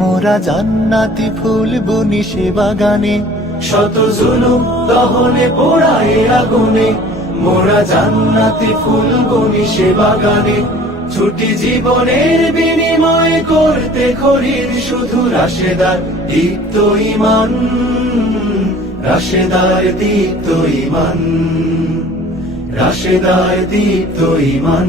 মোরা জান্নাতি ফুল বুনি সে বাগানে শত জুলুম দহনে পোড়ায় আগুনে মোরা জান্নাতি ফুল বুনি সে বাগানে ছুটি জীবনের বিনিময় করতে খরির শুধু রাশেদার দীপ্ত ইমান রাশেদার দীপ্ত ইমান রাশেদার দীপ্ত ইমান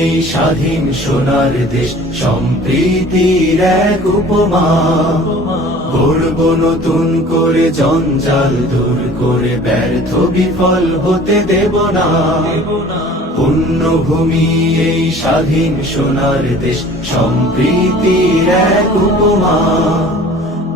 এই স্বাধীন সোনার দেশ সম্প্রীতির এক উপমা করব নতুন করে জঞ্জাল দূর করে ব্যর্থ বিফল হতে দেব না পুণ্যভূমি এই স্বাধীন সোনার দেশ সম্প্রীতির এক উপমা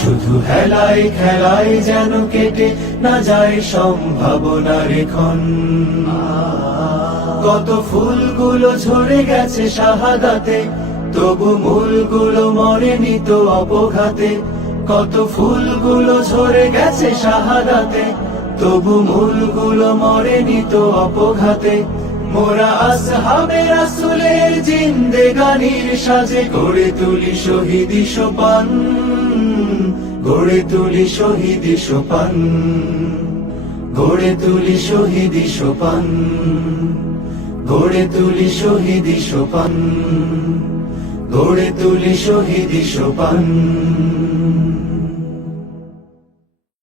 শুধু হেলাই খেলাই যেন কেটে না যায় সম্ভাবনা রেখন কত ফুলগুলো ঝরে গেছে শাহাদাতে তবু মূলগুলো মরে নিত অপঘাতে কত ফুলগুলো ঝরে গেছে শাহাদাতে তবু মূলগুলো মরে নিত অপঘাতে মোরা আসহাবে রাসুলের জিন্দেগানির সাজে গড়ে তুলি শহীদি সোপান গড়ে তুলি শহীদি সোপান গড়ে তুলি শহীদি সোপান গড়ে তুলি শহীদি সোপান গড়ে তুলি শহীদি সোপান